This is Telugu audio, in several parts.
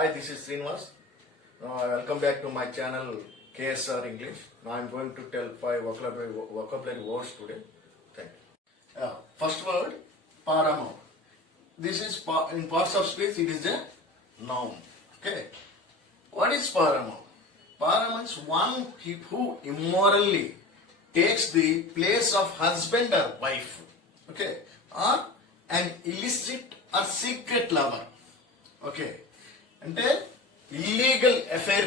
Hi, this is Srinivas. Welcome back to my channel KSR English. Now I'm going to tell 5 vocabulary words today. Thank you. First word, paramount. This is in parts of speech. It is a noun. Okay. What is paramount? Paramount is one who immorally takes the place of husband or wife. Okay. Or an illicit or secret lover. Okay. అంటే ఇల్లీగల్ అఫైర్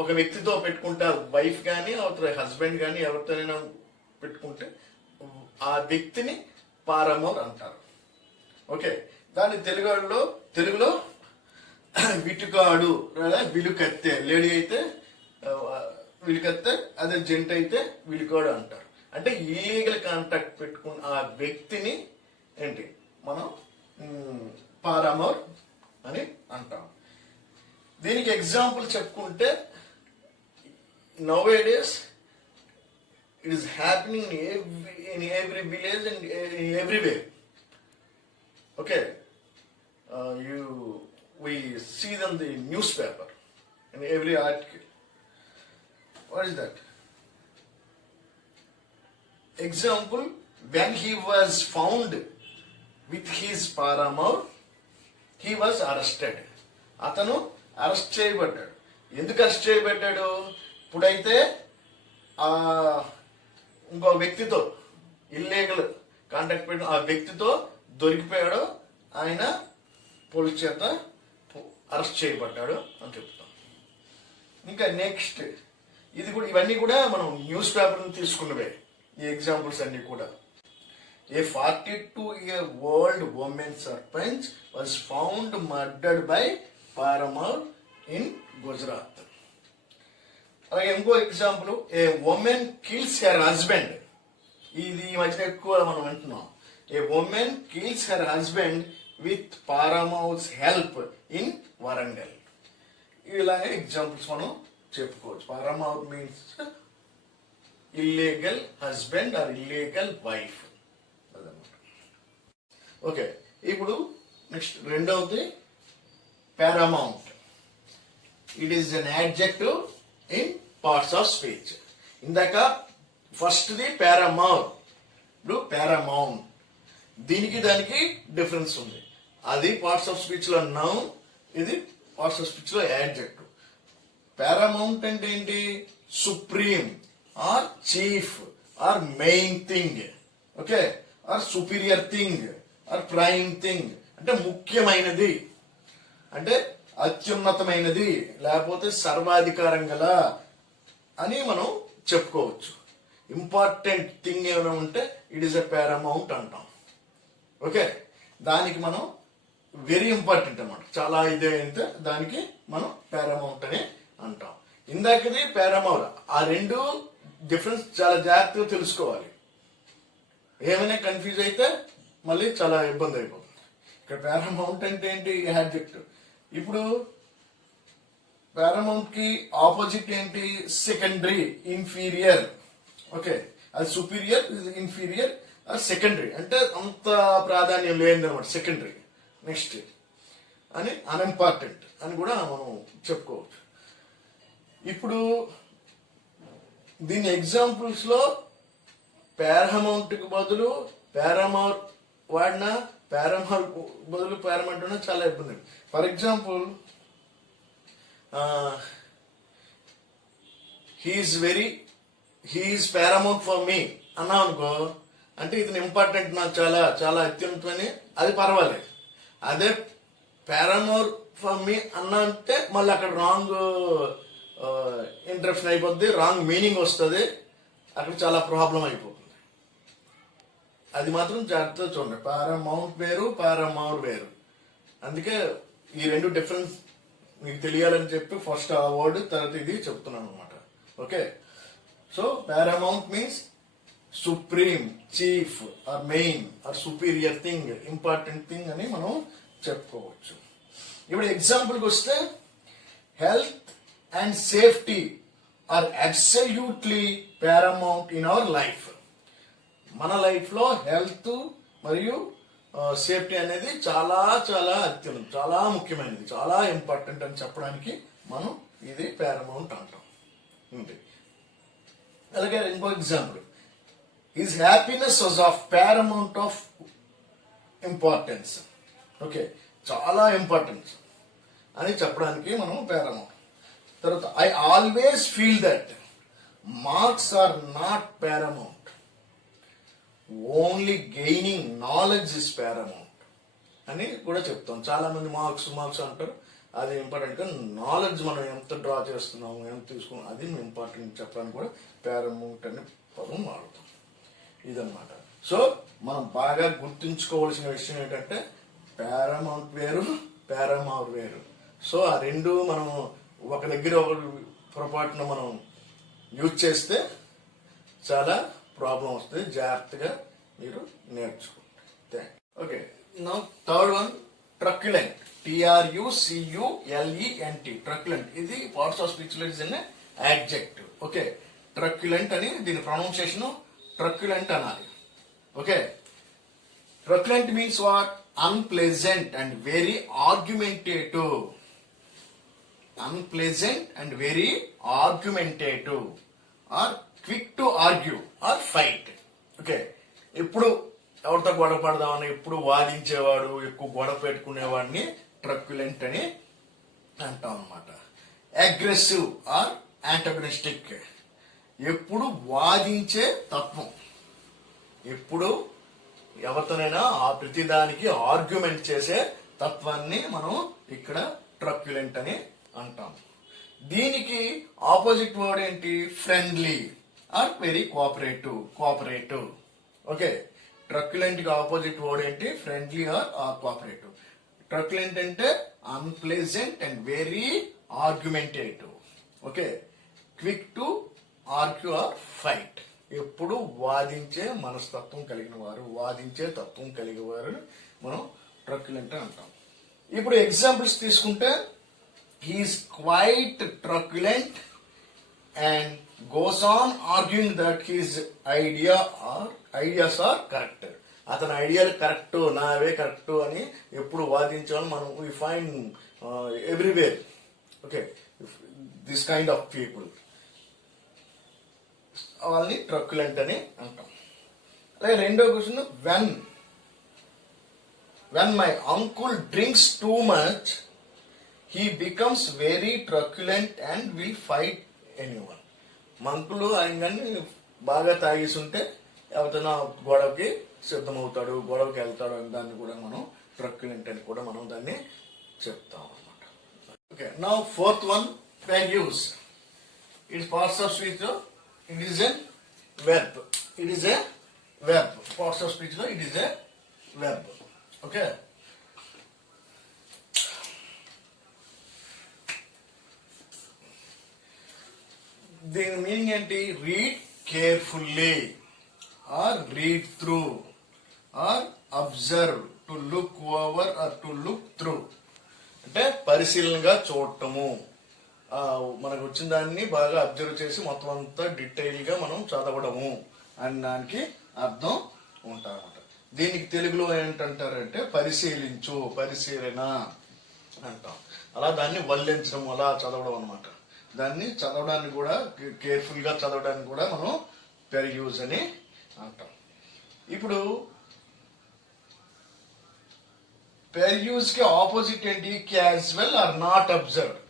ఒక వ్యక్తితో పెట్టుకుంటే వైఫ్ కానీ అవతల హస్బెండ్ కానీ ఎవరితోనైనా పెట్టుకుంటే ఆ వ్యక్తిని పారమోర్ అంటారు. ఓకే, దాని తెలుగులో విటుకాడు లేదా విలుకత్తె. లేడీ అయితే విలుకత్తె, అదే జెంట్ అయితే విలుకాడు అంటారు. అంటే ఇల్లీగల్ కాంటాక్ట్ పెట్టుకున్న ఆ వ్యక్తిని ఏంటి మనం పారమోర్ అని అంటాం. దీనికి ఎగ్జాంపుల్ చెప్పుకుంటే nowadays it is happening in every village and everywhere. Okay, we see them in the newspaper in every article. What is that? Example, when he was found with his paramour, he was arrested. అతను అరెస్ట్ చేయబడ్డాడు. ఎందుకు అరెస్ట్ చేయబడ్డాడు? ఇప్పుడైతే ఇంకో వ్యక్తితో ఇల్లీగల్ కాంటాక్ట్ పెట్టిన ఆ వ్యక్తితో దొరికిపోయాడు. ఆయన పోలీస్ చేత అరెస్ట్ చేయబడ్డాడు అని చెప్తాం. ఇంకా నెక్స్ట్ ఇవన్నీ కూడా మనం న్యూస్ పేపర్ నుంచి తీసుకున్నవే. ఈ ఎగ్జాంపుల్స్ అన్ని కూడా. A 42-year-old woman Sarpanch was found murdered by paramour in Gujarat. అలాగే ఇంకో example, a woman kills her husband. ఇది ఈ మధ్య ఎక్కువ మనం అంటున్నాం. A woman kills her husband with paramour's help in Warangal. ఇలాగే ఎగ్జాంపుల్స్ మనం చెప్పుకోవచ్చు. Paramour means illegal husband or illegal wife. Okay, ఇప్పుడు నెక్స్ట్ రెండవది paramount. It is an adjective in parts of speech. ఇందాక ఫస్ట్ది పారామౌర్, ఇప్పుడు పారామౌంట్. దానికి డిఫరెన్స్ ఉంది. అది పార్ట్స్ ఆఫ్ స్పీచ్ లో నౌన్, ఇది పార్ట్స్ ఆఫ్ స్పీచ్ లో యాడ్జెక్టివ్. పారామౌంట్ అంటే ఏంటి? Supreme or chief or main thing. Okay, or superior thing or prime thing. అంటే ముఖ్యమైనది, అంటే అత్యున్నతమైనది, లేకపోతే సర్వాధికారం గల అని మనం చెప్పుకోవచ్చు. ఇంపార్టెంట్ థింగ్ ఏమైనా ఉంటే ఇట్ ఈస్ ఎ పారామౌంట్ అంటాం. ఓకే, దానికి మనం వెరీ ఇంపార్టెంట్ అన్నమాట. చాలా ఇదే అయితే దానికి మనం పారామౌంట్ అని అంటాం. ఇందాకది పారామౌర్. ఆ రెండు డిఫరెన్స్ చాలా జాగ్రత్తగా తెలుసుకోవాలి. ఏమైనా కన్ఫ్యూజ్ అయితే మళ్ళీ చాలా ఇబ్బంది అయిపోతుంది. ఇక్కడ పారామౌంట్ అంటే ఏంటి? యాడ్జెక్టివ్. ఇప్పుడు పారామౌంట్ కి ఆపోజిట్ ఏంటి? Secondary, inferior. ఓకే, అది సుపీరియర్, ఇన్ఫీరియర్, సెకండరీ అంటే అంత ప్రాధాన్యం లేదన్నమాట. సెకండరీ. నెక్స్ట్ అని అన్ఇంపార్టెంట్ అని కూడా మనం చెప్పుకోవచ్చు. ఇప్పుడు దీని ఎగ్జాంపుల్స్ లో పారామౌంట్ కి బదులు పారామౌర్ వాడినా, పారామౌర్ బదులు పారామౌంట్ ఉన్నా చాలా ఇబ్బంది. For example, he is paramount for me అన్నా అనుకో, అంటే ఇతను ఇంపార్టెంట్, నాకు చాలా చాలా అత్యున్నతమని, అది పర్వాలేదు. అదే పారామౌర్ ఫర్ మీ అన్నా అంటే మళ్ళీ అక్కడ రాంగ్ ఇంటరప్షన్ అయిపోద్ది, రాంగ్ మీనింగ్ వస్తుంది, అక్కడ చాలా ప్రాబ్లం అయిపోతుంది. అది మాత్రం జాగ్రత్తగా చూడండి. పారామౌంట్ వేరు, పారామౌర్ వేరు. అందుకే ఈ రెండు డిఫరెన్స్ మీకు తెలియాలని చెప్పి ఫస్ట్ ఆ వర్డ్, తర్వాత ఇది చెప్తున్నాను అనమాట. Okay, so paramount means supreme, chief or main or superior thing, important thing అని మనం చెప్పుకోవచ్చు. ఇప్పుడు ఎగ్జాంపుల్కి వస్తే, health and safety are absolutely paramount in our life. మన లైఫ్ లో హెల్త్ మరియు సేఫ్టీ అనేది చాలా చాలా అత్యున్నతం, చాలా ముఖ్యమైనది, చాలా ఇంపార్టెంట్ అని చెప్పడానికి మనం ఇది పారమౌంట్ అంటాం. ఉంది. అలాగే ఇంకో example, his happiness was of paramount of importance. Okay, చాలా ఇంపార్టెన్స్ అని చెప్పడానికి మనం పారమౌంట్. తర్వాత I always feel that marks are not paramount, only gaining knowledge is paramount అని కూడా చెప్తాం. చాలా మంది మార్క్స్ అంటారు, అది ఇంపార్టెంట్. కానీ నాలెడ్జ్ మనం ఎంత డ్రా చేస్తున్నాము, ఎంత తీసుకున్నాం, అది ఇంపార్టెంట్ చెప్పడానికి కూడా పారమౌంట్ అనే పదం వాడుతాం. ఇదన్నమాట. సో మనం బాగా గుర్తుంచుకోవాల్సిన విషయం ఏంటంటే పారమౌంట్ వేరు, పారామౌర్ వేరు. సో ఆ రెండు మనం ఒక దగ్గర ఒక పొరపాటున మనం యూజ్ చేస్తే చాలా ప్రాబ్లం వస్తుంది. జాగ్రత్తగా మీరు నేర్చుకోండి. Okay, now third one, truculent. TRUCULENT. Truculent ఇది పార్ట్స్ ఆఫ్ స్పీచ్ లో is an adjective. Okay, truculent అని దీని ప్రొనౌన్సియేషన్ ట్రక్యులెంట్ అనాలి. Okay, truculent means what? Unpleasant and very argumentative. Unpleasant and very argumentative or quick to argue or fight. Okay, ఇప్పుడు ఎవరితో గొడవ పడదామని ఎప్పుడు వాదించేవాడు, ఎక్కువ గొడవ పెట్టుకునేవాడిని ట్రక్యులెంట్ అని అంటాం అన్నమాట. అగ్రెసివ్ ఆర్ యాంటగనిస్టిక్, ఎప్పుడు వాదించే తత్వం, ఎప్పుడు ఎవరితోనైనా ఆ ప్రతిదానికి ఆర్గ్యుమెంట్ చేసే తత్వాన్ని మనం ఇక్కడ ట్రక్యులెంట్ అని అంటాం. దీనికి ఆపోజిట్ వర్డ్ ఏంటి? Friendly or very cooperative. Okay, truculent కి ఆపోజిట్ వర్డ్ ఏంటి? Friendly or cooperative. ట్రక్యులెంట్ అంటే unpleasant and very argumentative. Okay, quick to argue or fight, ఎప్పుడు వాదించే మనస్తత్వం కలిగిన వారు, వాదించే తత్వం కలిగిన వారు మనం ట్రక్యులెంట్ అంటాం. ఇప్పుడు ఎగ్జాంపుల్స్ తీసుకుంటే he is quite truculent and goes on arguing that his ideas are correct. అతని ఐడియాలు కరెక్ట్, నావే కరెక్ట్ అని ఎప్పుడు వాదించాలని మనం we find everywhere. Okay, this kind of people వాళ్ళని ట్రక్యులెంట్ అని అంటాం. అలాగే రెండో question, when my uncle drinks too much he becomes very truculent and will fight anyone. మంకులు ఆయన కానీ బాగా తాగేసుంటే ఎవరైనా గొడవకి సిద్ధమవుతాడు, గొడవకి వెళ్తాడు అని దాన్ని కూడా మనం ట్రక్యులెంట్ అని కూడా మనం దాన్ని చెప్తాం అన్నమాట. Okay, now fourth one, peruse. It's parts of speech లో it is a verb. Parts of speech లో it is a verb. Okay, దీని మీనింగ్ ఏంటి? Read carefully or read through or observe, to look over or to look through. అంటే పరిశీలనగా చూడటము, మనకు వచ్చిన దాన్ని బాగా అబ్జర్వ్ చేసి మొత్తం అంతా డీటెయిల్ గా మనం చదవడము అని దానికి అర్థం ఉంటారన్నమాట. దీనికి తెలుగులో ఏంటంటారంటే పరిశీలించు, పరిశీలన అంటాం. అలా దాన్ని వల్లించడం, అలా చదవడం అన్నమాట. దాన్ని చదవడానికి కూడా, కేర్ఫుల్ గా చదవడానికి కూడా మనం పెర్యూజ్ అని అంటాం. ఇప్పుడు పెర్యూజ్ కి ఆపోజిట్ ఏంటి? Casual or not observed.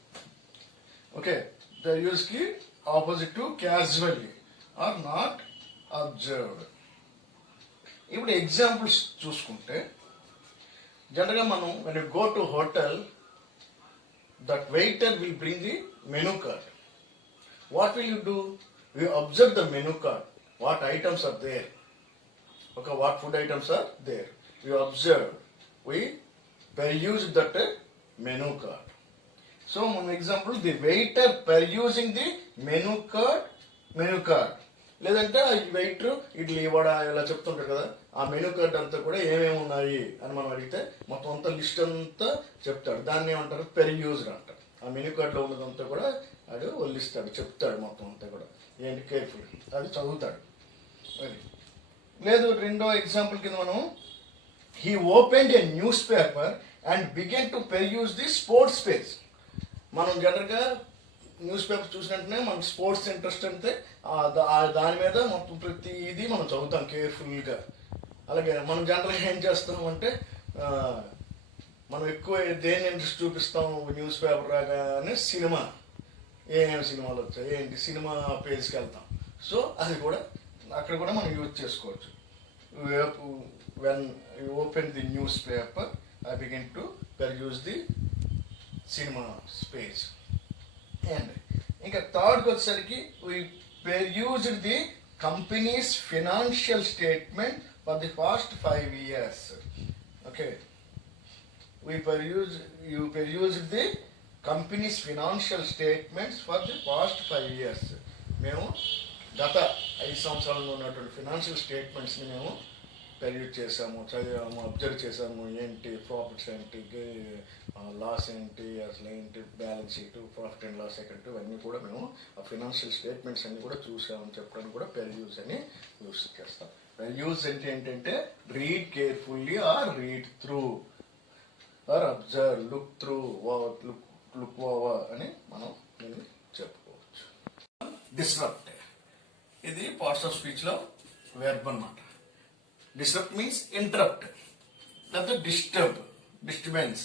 Okay, peruse కి opposite to casual or not observed. ఇప్పుడు ఎగ్జాంపుల్స్ చూసుకుంటే జనరల్ గా మనం when you go to hotel, that waiter will bring the menu card. What will you do? We observe the menu card. What items are there? Okay, what food items are there? We observe. We peruse that menu card. So, one example, the waiter perusing the menu card. లేదంటే వెయిటర్ ఇడ్లీ వడ ఇలా చెప్తుంటారు కదా, ఆ మెనూ కార్డ్ అంతా కూడా ఏమేమి ఉన్నాయి అని మనం అడిగితే మొత్తం అంతా లిస్ట్ అంతా చెప్తాడు. దాన్ని ఏమంటారు? పెర్యూజ్డ్ అంటారు. ఆ మెనూ కార్డ్ లో ఉన్నదంతా కూడా అది వల్లిస్తాడు, చెప్తాడు మొత్తం అంతా కూడా. ఏంటి? కేర్ఫుల్, అది చదువుతాడు. లేదు, రెండో ఎగ్జాంపుల్ కింద మనం he opened a newspaper and began to peruse the sports page. మనం జనరల్గా న్యూస్ పేపర్ చూసినట్టునే మనకు స్పోర్ట్స్ ఇంట్రెస్ట్ అంటే దాని మీద మొత్తం ప్రతి ఇది మనం చదువుతాం కేర్ఫుల్గా. అలాగే మనం జనరల్గా ఏం చేస్తామంటే మనం ఎక్కువ దేని ఇంట్రెస్ట్ చూపిస్తాం న్యూస్ పేపర్ రాగానే సినిమా, ఏమేమి సినిమాలు వచ్చాయి ఏంటి సినిమా పేజ్కి వెళ్తాం. సో అది కూడా అక్కడ కూడా మనం యూజ్ చేసుకోవచ్చు. When you open the news paper I begin to peruse the cinema page. And ఇంకా థర్డ్కి వచ్చేసరికి we perused the companies financial statement for the past 5 years. Okay, you perused the company's financial statements for the past 5 years. మేము గత 5 సంవత్సరాల్లో ఉన్నటువంటి ఫినాన్షియల్ స్టేట్మెంట్స్ని మేము పెర్యూజ్ చేసాము, చదివాము, అబ్జర్వ్ చేసాము. ఏంటి ప్రాఫిట్స్ ఏంటి, లాస్ ఏంటి, అసలు ఏంటి, balance sheet, profit and loss account, ఇవన్నీ కూడా మేము ఆ ఫినాన్షియల్ స్టేట్మెంట్స్ అన్ని కూడా చూసామని చెప్పడానికి కూడా పెర్యూజ్ అని యూస్ చేస్తాం. పెర్యూజ్ అంటే ఏంటంటే read carefully or read through or observe, look through, look over అని మనం దీన్ని చెప్పుకోవచ్చు. డిస్రప్ట్, ఇది పార్ట్స్ ఆఫ్ స్పీచ్ లో వెర్బ్ అన్నమాట. డిస్రప్ట్ మీన్స్ ఇంటరప్ట్ లేదా డిస్టర్బ్, డిస్టర్బెన్స్,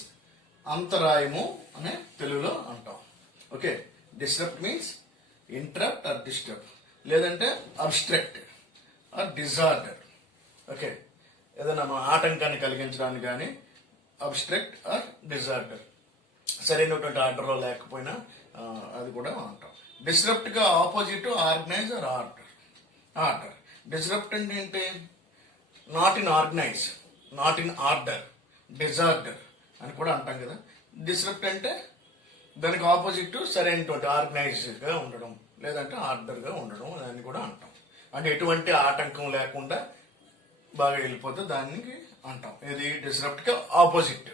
అంతరాయము అనే తెలుగులో అంటాం. Okay, disrupt means interrupt or disturb, లేదంటే అబ్స్ట్రక్ట్ ఆర్ డిజార్డర్. ఓకే, ఏదైనా ఆటంకాన్ని కలిగించడానికి కానీ అబ్స్ట్రక్ట్ ఆర్ డిజార్డర్, సరైనటువంటి ఆర్డర్లో లేకపోయినా అది కూడా అంటాం. డిస్రప్ట్ గా opposite organize or order. Disrupt అంటే ఏంటి? Not in organize, not in order, disorder అని కూడా అంటాం కదా. డిస్రప్ట్ అంటే దానికి ఆపోజిట్ సరైనటువంటి ఆర్గనైజ్గా ఉండడం లేదంటే ఆర్డర్గా ఉండడం అని కూడా అంటాం. అంటే ఎటువంటి ఆటంకం లేకుండా బాగా వెళ్ళిపోతే దానికి అంటాం. ఇది డిస్రప్ట్ గా ఆపోజిట్.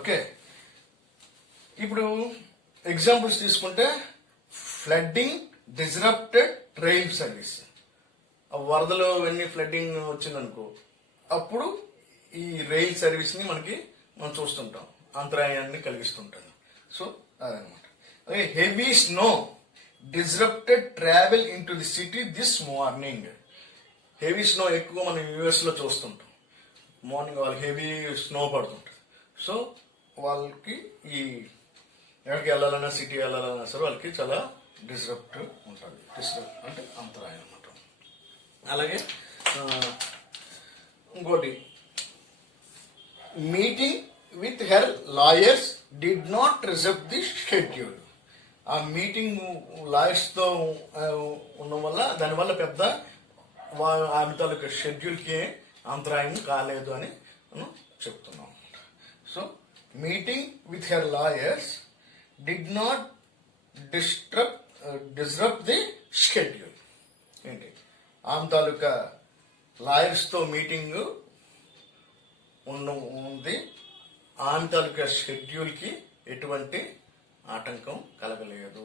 ఓకే, ఇప్పుడు ఎగ్జాంపుల్స్ తీసుకుంటే ఫ్లడ్డింగ్ డిస్రప్టెడ్ ట్రైన్ సర్వీస్. వరదలు ఇవన్నీ ఫ్లడ్డింగ్ వచ్చిందనుకో, అప్పుడు ఈ రైల్ సర్వీస్ ని మనం చూస్తుంటాం, అంతరాయాన్ని కలిగిస్తుంటాం. సో అదనమాట. అదే heavy snow disrupted travel in to the city this morning. Heavy snow ఎక్కువ మనం యూఎస్ లో చూస్తుంటాం. మార్నింగ్ వాళ్ళకి హెవీ స్నో పడుతుంటుంది. సో వాళ్ళకి ఈ ఎక్కడికి వెళ్ళాలన్నా, సిటీ వెళ్ళాలన్నా సరే వాళ్ళకి చాలా డిస్రప్ట్ ఉంటుంది. డిస్రప్ట్ అంటే అంతరాయం అన్నమాట. అలాగే ఇంకోటి, meeting with her lawyers did not reserve the schedule. ఆ మీటింగ్ లాయర్స్ తో ఉండడం వల్ల దానివల్ల పెద్ద ఆమె తాలూకా షెడ్యూల్ కి అంతరాయం కాలేదు అని మనం చెప్తున్నాం. So meeting with her lawyers did not disturb the schedule. ఏంటి? ఆమె తాలూకా లాయర్స్ తో మీటింగ్ ఉంది, ఆమె తాలూకా షెడ్యూల్ కి ఎటువంటి ఆటంకం కలగలేదు,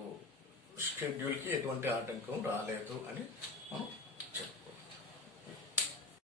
షెడ్యూల్ కి ఎటువంటి ఆటంకం రాలేదు అని మనం